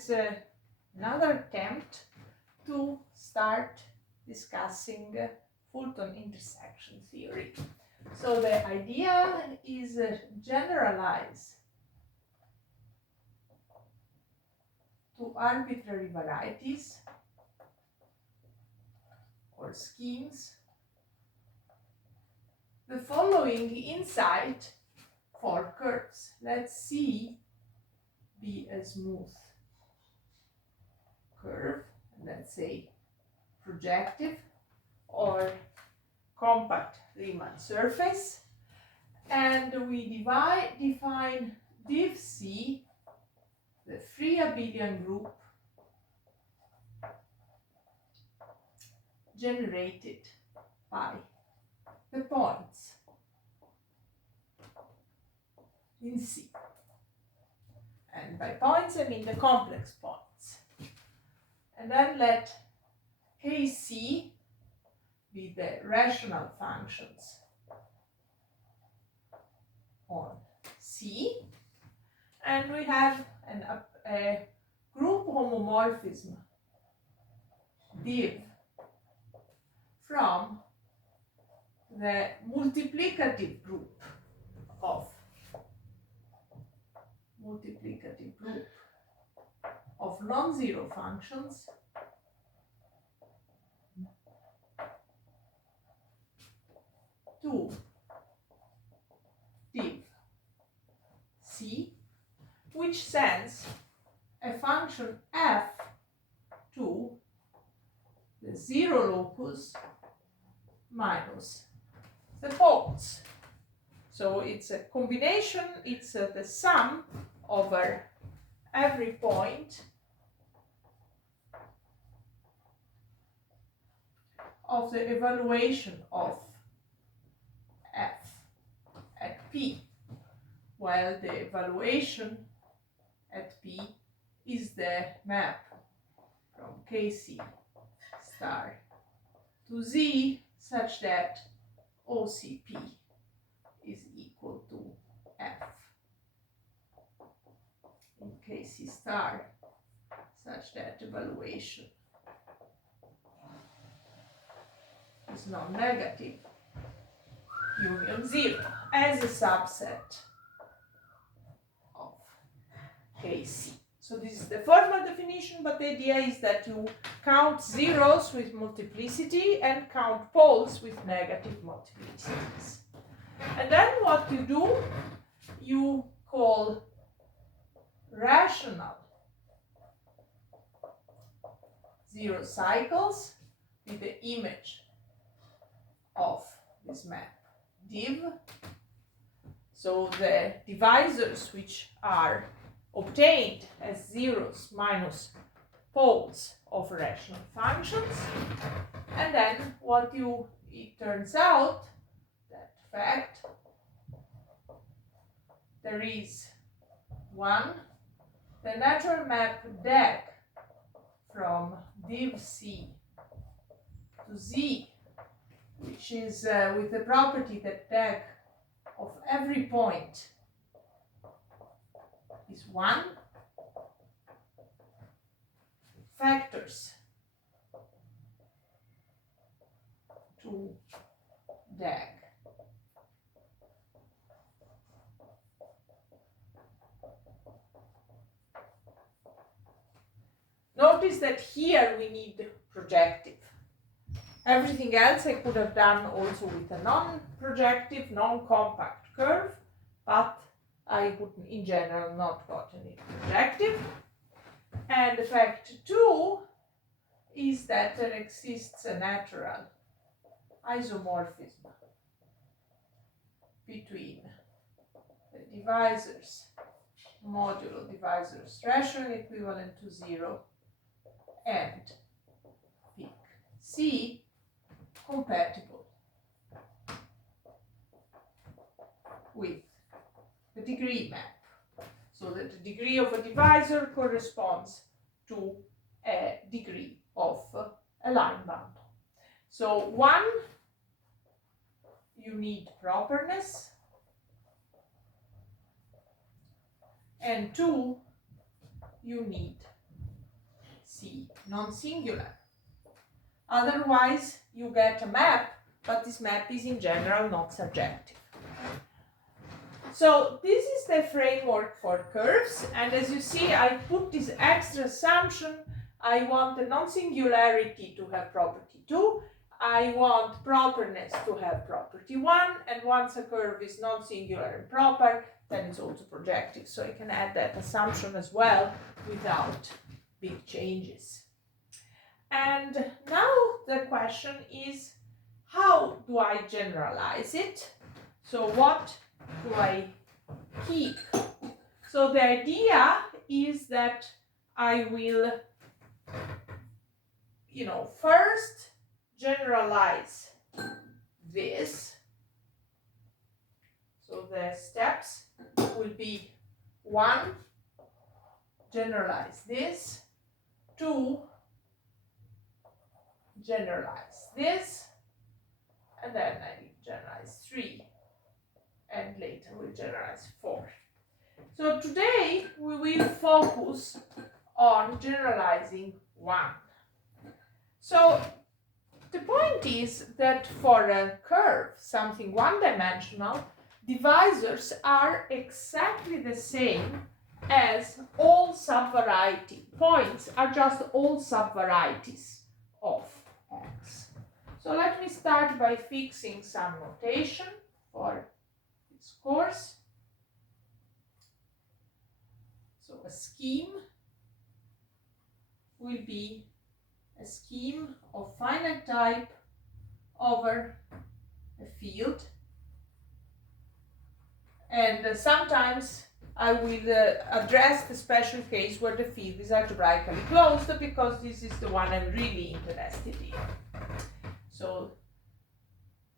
is another attempt to start discussing Fulton intersection theory. So the idea is generalize to arbitrary varieties or schemes the following insight for curves. Let C be a smooth curve, let's say projective or compact Riemann surface, and we define div C, the free abelian group generated by the points in C. And by points I mean the complex points. And then let Kc be the rational functions on C, and we have a group homomorphism div from the multiplicative group of non-zero functions to div C, which sends a function f to the zero locus minus the poles. So it's a combination, it's the sum over every point of the evaluation of f at P, while the evaluation at P is the map from Kc star to Z such that OCP is equal to F in Kc star such that evaluation is non-negative union 0 as a subset of Kc. So this is the formal definition, but the idea is that you count zeros with multiplicity and count poles with negative multiplicities. And then what you do, you call rational zero cycles with the image of this map div. So the divisors which are obtained as zeros minus poles of rational functions, and then it turns out that fact there is the natural map DAG from div C to Z, which is with the property that DAG of every point is 1, factors to DAG. Notice that here we need projective. Everything else I could have done also with a non-projective, non-compact curve, but I would in general not got any projective. And fact 2 is that there exists a natural isomorphism between the divisors, modulo divisors rational equivalent to 0 and pick C compatible with the degree map, so that the degree of a divisor corresponds to a degree of a line bundle. So 1, you need properness, and 2, you need C, non-singular. Otherwise, you get a map, but this map is in general not surjective. So this is the framework for curves, and as you see, I put this extra assumption. I want the non-singularity to have property 2. I want properness to have property 1, and once a curve is non-singular and proper, then it's also projective. So I can add that assumption as well without big changes. And now the question is, how do I generalize it? So what do I keep? So the idea is that I will, first generalize this. So the steps will be 1, generalize this, 2, generalize this, and then I will generalize 3, and later we'll generalize 4. So today we will focus on generalizing 1. So the point is that for a curve, something one-dimensional, divisors are exactly the same as all subvariety. Points are just all subvarieties of x. So let me start by fixing some notation for this course. So a scheme will be a scheme of finite type over a field, and sometimes I will address the special case where the field is algebraically closed, because this is the one I'm really interested in. So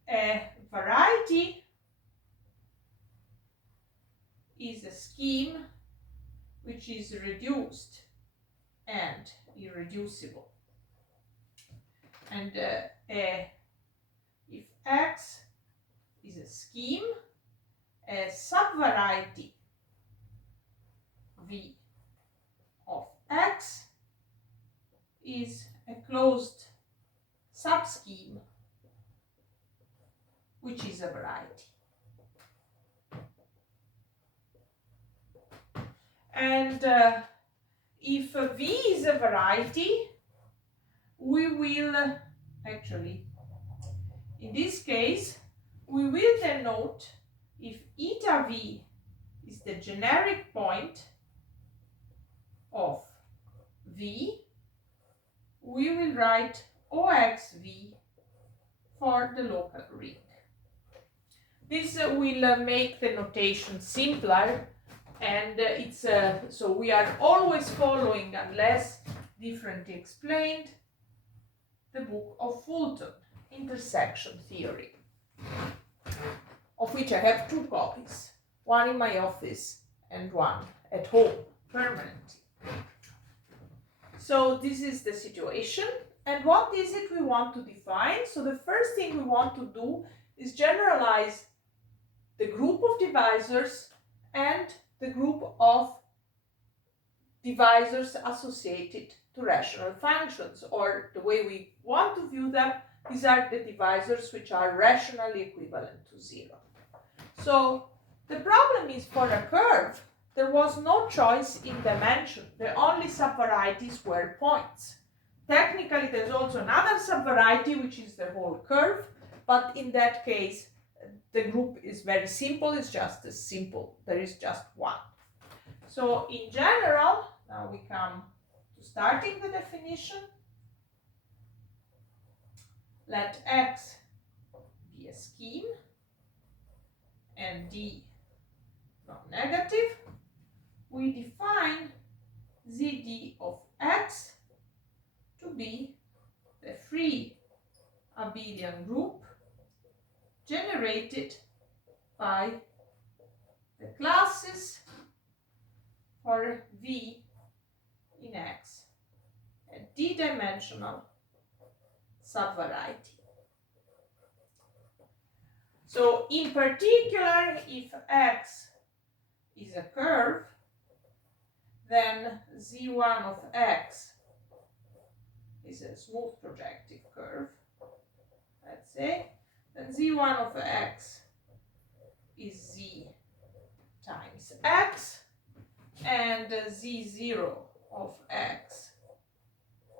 a variety is a scheme which is reduced and irreducible. And if X is a scheme, a subvariety V of X is a closed subscheme which is a variety. And if V is a variety, we will actually, in this case, we will denote if eta V is the generic point of V, we will write OXV for the local ring. This will make the notation simpler, and so we are always following, unless differently explained, the book of Fulton, Intersection Theory, of which I have 2 copies, one in my office and one at home permanently. So this is the situation, and what is it we want to define? So the first thing we want to do is generalize the group of divisors and the group of divisors associated to rational functions, or the way we want to view them, these are the divisors which are rationally equivalent to 0. So the problem is, for a curve, there was no choice in dimension. The only subvarieties were points. Technically, there's also another subvariety, which is the whole curve, but in that case, the group is very simple. It's just as simple. There is just one. So in general, now we come to starting the definition. Let X be a scheme and D non-negative. We define ZD of X to be the free abelian group generated by the classes for V in X, a d-dimensional subvariety. So in particular, if X is a curve, then Z1 of X is a smooth projective curve, let's say, then z1 of x is z times x, and z0 of x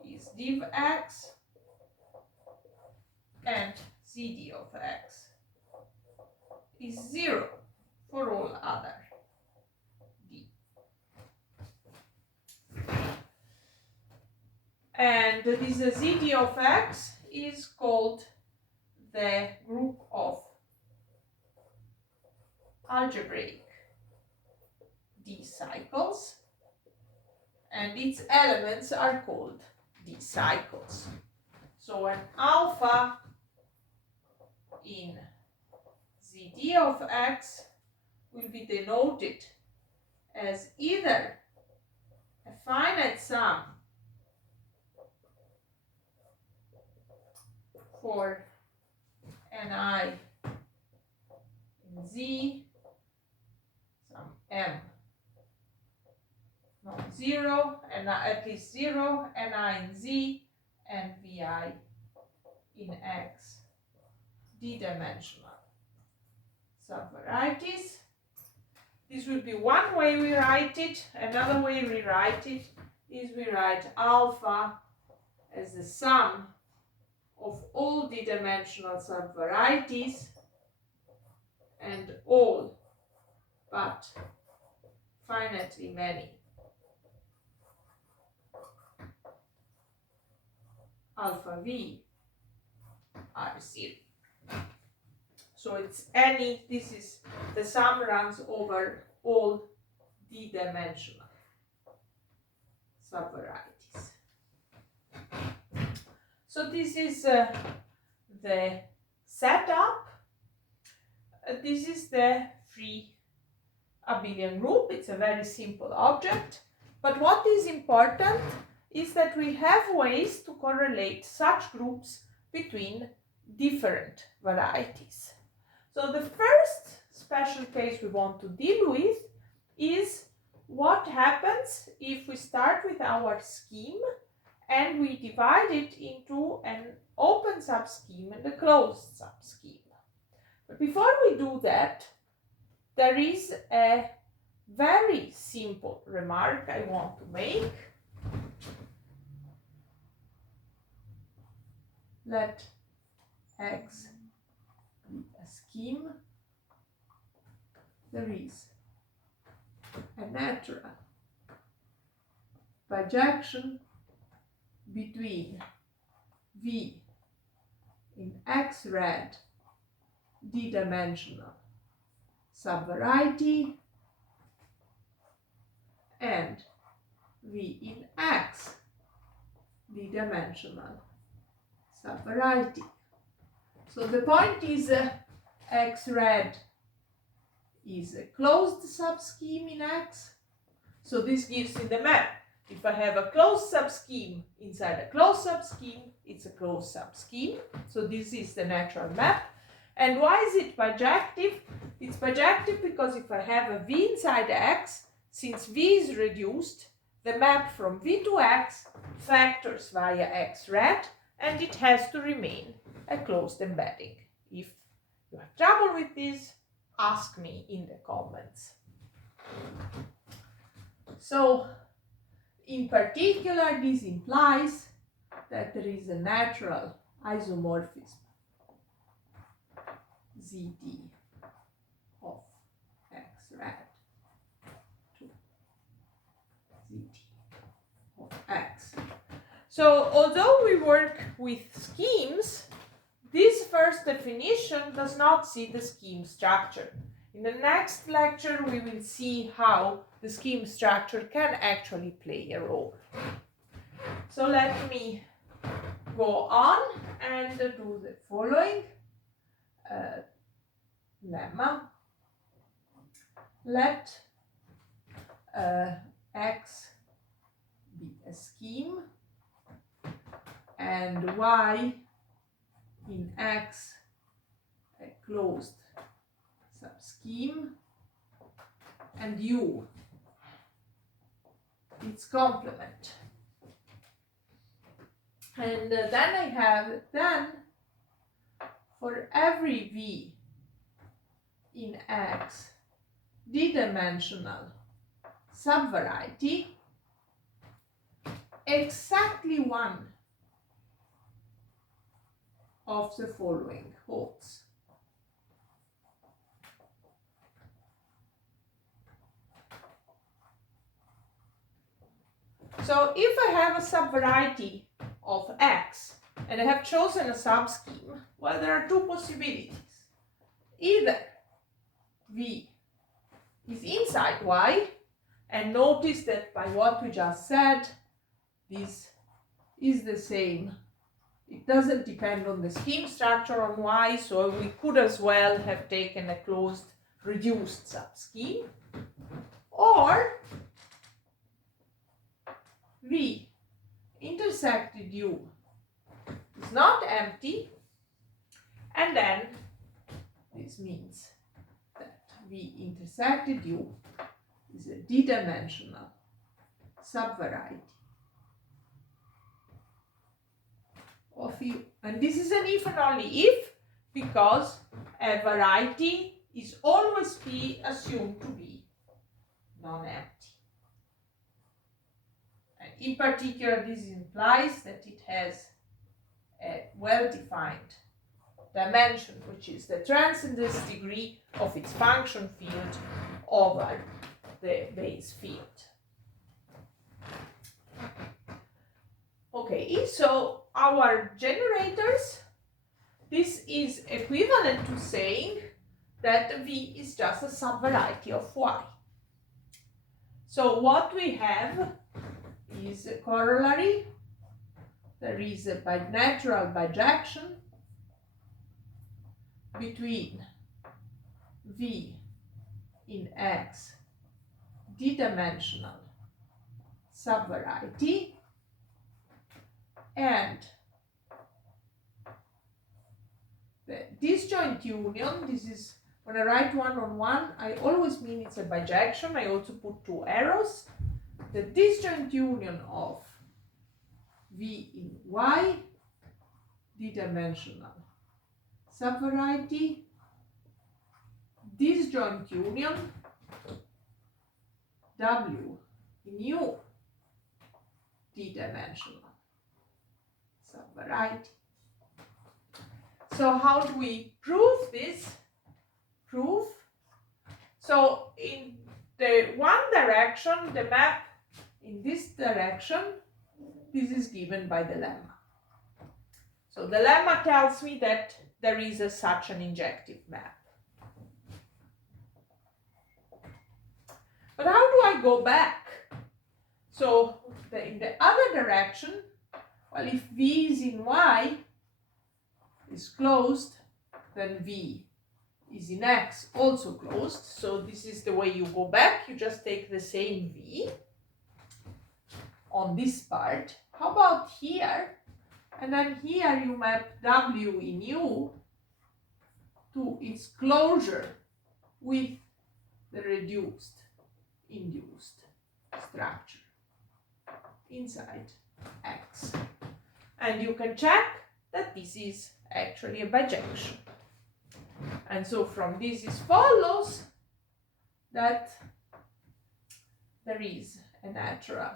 is div x, and zd of x is 0 for all other d. And this zd of x is called the group of algebraic d cycles, and its elements are called d cycles. So an alpha in zd of x will be denoted as either a finite sum for ni in z, some m non-zero, and at least 0, ni in z, and vi in x, d-dimensional subvarieties. This will be one way we write it. Another way we write it is we write alpha as the sum of all d-dimensional subvarieties and all but finitely many alpha v are 0. So it's any, this is the sum runs over all d-dimensional subvarieties. So this is the setup. This is the free Abelian group. It's a very simple object. But what is important is that we have ways to correlate such groups between different varieties. So the first special case we want to deal with is what happens if we start with our scheme and we divide it into an open subscheme and a closed subscheme. But before we do that, there is a very simple remark I want to make. Let X be a scheme. There is a natural bijection between V in X red d-dimensional subvariety and V in X d-dimensional subvariety. So the point is X red is a closed subscheme in X. So this gives in the map, if I have a closed subscheme inside a closed subscheme, it's a closed subscheme. So this is the natural map. And why is it bijective? It's bijective because if I have a V inside X, since V is reduced, the map from V to X factors via X red, and it has to remain a closed embedding. If you have trouble with this, ask me in the comments. So, in particular, this implies that there is a natural isomorphism ZD of X red to ZD of X. So, although we work with schemes, this first definition does not see the scheme structure. In the next lecture, we will see how the scheme structure can actually play a role. So let me go on and do the following lemma. Let X be a scheme and Y in X a closed subscheme and U its complement. And then I have for every V in X d-dimensional subvariety, exactly one of the following holds. So if I have a subvariety of X and I have chosen a subscheme, well, there are two possibilities. Either V is inside Y, and notice that by what we just said, this is the same. It doesn't depend on the scheme structure on Y, so we could as well have taken a closed reduced subscheme. Or V intersected U is not empty, and then this means that V intersected U is a d-dimensional subvariety of U. And this is an if and only if, because a variety is always assumed to be non-empty. And in particular, this implies that it has a well-defined dimension, which is the transcendence degree of its function field over the base field. Okay, so our generators, this is equivalent to saying that V is just a subvariety of Y. So what we have is a corollary. There is a natural bijection between V in X d-dimensional subvariety and the disjoint union. This is, when I write one on one, I always mean it's a bijection. I also put two arrows. The disjoint union of V in Y d-dimensional subvariety, disjoint union W in U d-dimensional subvariety. So how do we prove this? So in the one direction, the map in this direction, this is given by the lemma. So the lemma tells me that there is such an injective map. But how do I go back? So in the other direction, well, if V is in Y is closed, then V is in X also closed. So this is the way you go back. You just take the same V on this part. How about here? And then here you map W in U to its closure with the reduced induced structure inside X. And you can check that this is actually a bijection. And so from this it follows that there is a natural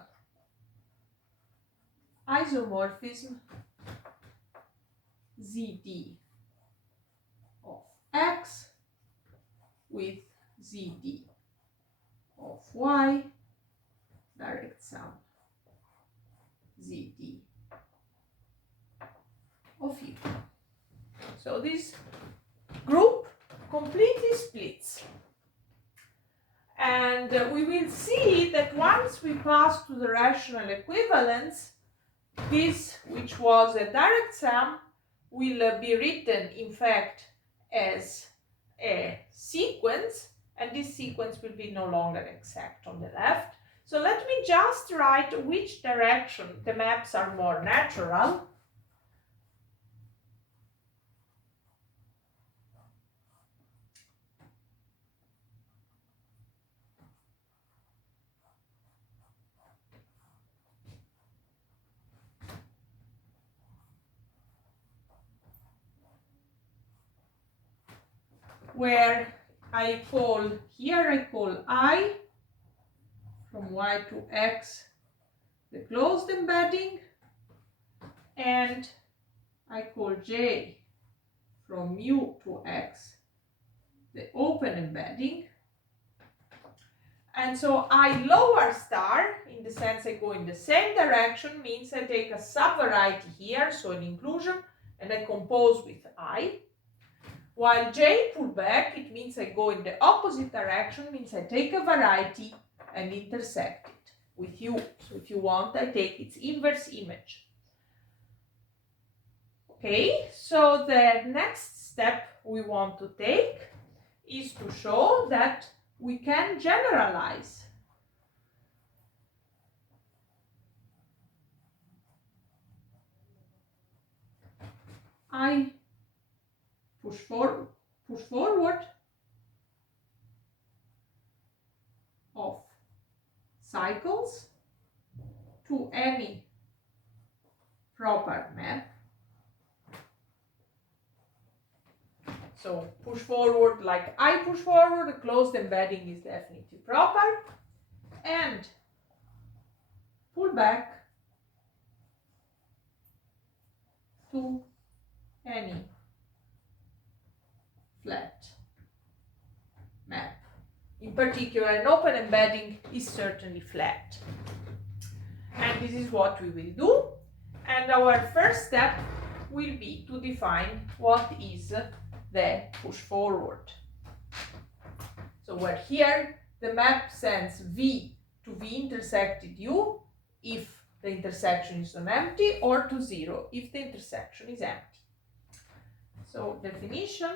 isomorphism ZD of X with ZD of Y, direct sum ZD of U. So this group completely splits. And we will see that once we pass to the rational equivalence, this, which was a direct sum, will be written, in fact, as a sequence, and this sequence will be no longer exact on the left. So let me just write which direction the maps are more natural. where I call I from y to x the closed embedding, and I call j from mu to x the open embedding. And so I lower star, in the sense I go in the same direction, means I take a subvariety here, so an inclusion, and I compose with I. While j pull back, it means I go in the opposite direction, means I take a variety and intersect it with u. So if you want, I take its inverse image. Okay, so the next step we want to take is to show that we can generalize I push forward of cycles to any proper map. So push forward like I push forward, a closed embedding is definitely proper, and pull back to any flat map. In particular, an open embedding is certainly flat. And this is what we will do. And our first step will be to define what is the push forward. So where here the map sends V to V intersected U if the intersection is non-empty, or to 0 if the intersection is empty. So definition,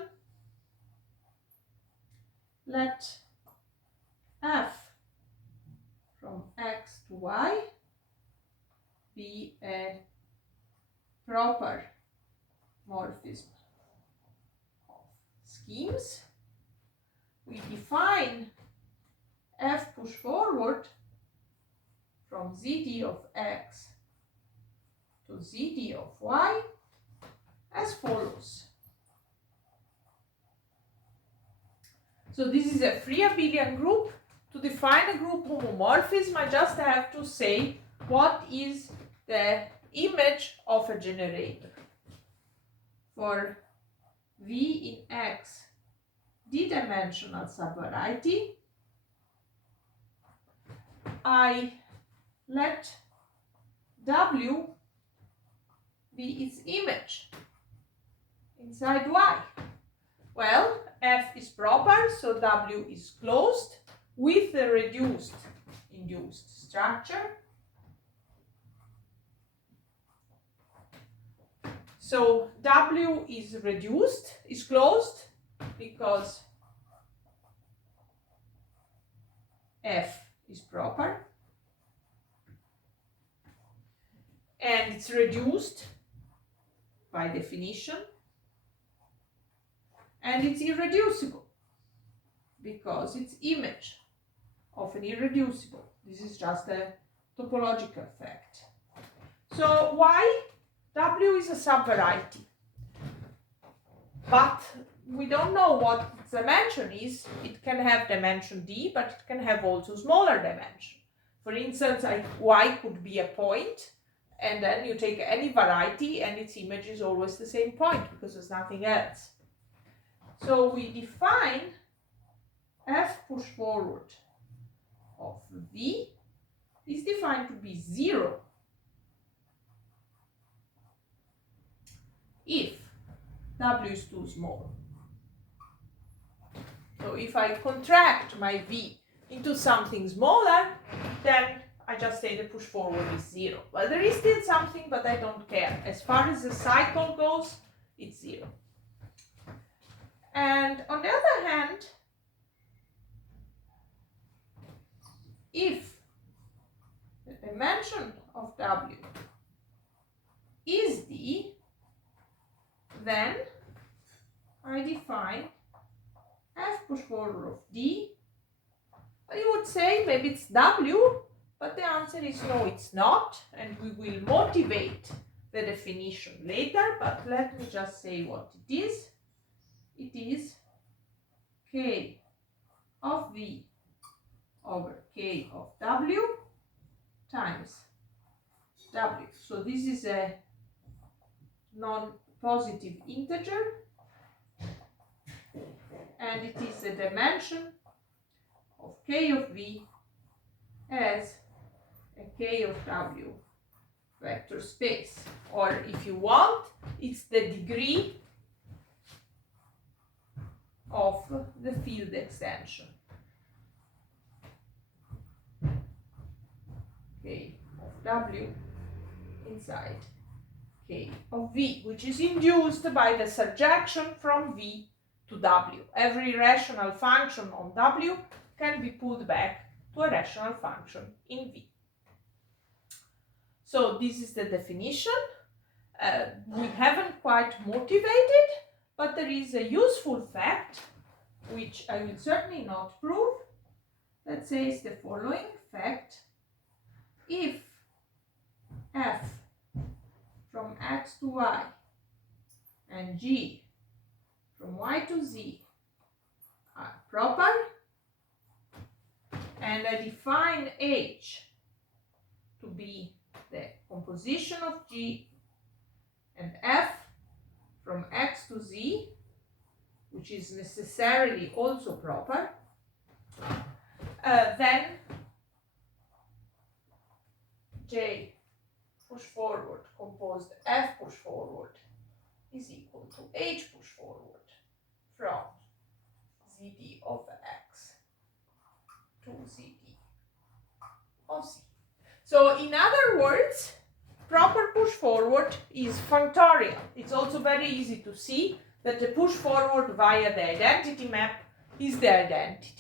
let f from x to y be a proper morphism of schemes. We define f push forward from zd of x to zd of y as follows. So this is a free Abelian group. To define a group homomorphism, I just have to say what is the image of a generator. For V in X d-dimensional subvariety, I let W be its image inside Y. Well, F is proper, so W is closed with the reduced induced structure. So W is reduced, is closed, because F is proper. And it's reduced by definition. And it's irreducible because it's image of an irreducible. This is just a topological fact. So why? W is a subvariety. But we don't know what its dimension is. It can have dimension d, but it can have also smaller dimension. For instance, y could be a point, and then you take any variety and its image is always the same point because there's nothing else. So we define f push forward of V is defined to be 0 if W is too small. So if I contract my V into something smaller, then I just say the push forward is 0. Well, there is still something, but I don't care. As far as the cycle goes, it's 0. And on the other hand, if the dimension of W is D, then I define f push forward of D. You would say maybe it's W, but the answer is no, it's not, and we will motivate the definition later, but let me just say what it is. It is k of v over k of w times w. So this is a non-positive integer, and it is the dimension of k of v as a k of w vector space, or if you want, it's the degree of the field extension. K of w inside k of v, which is induced by the surjection from v to w. Every rational function on w can be pulled back to a rational function in v. So this is the definition. We haven't quite motivated, but there is a useful fact, which I will certainly not prove, that says the following fact: if f from x to y and g from y to z are proper, and I define h to be the composition of g and f from x to z, which is necessarily also proper, then j push forward composed f push forward is equal to h push forward from zd of x to zd of z. So in other words, proper push forward is functorial. It's also very easy to see that the push forward via the identity map is the identity.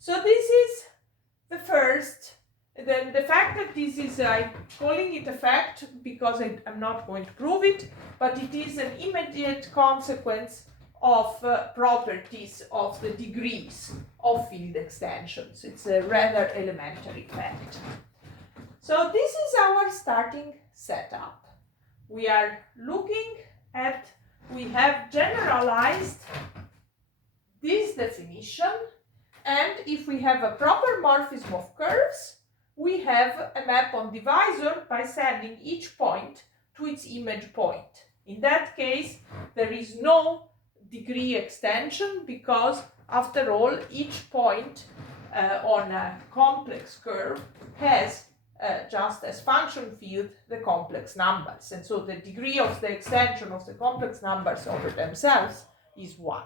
So this is the first. Then the fact that this is, I'm calling it a fact because I'm not going to prove it, but it is an immediate consequence of properties of the degrees of field extensions. It's a rather elementary fact. So this is our starting setup. We are looking at, we have generalized this definition, and if we have a proper morphism of curves, we have a map on divisor by sending each point to its image point. In that case, there is no degree extension because, after all, each point on a complex curve has just as function field the complex numbers, and so the degree of the extension of the complex numbers over themselves is 1.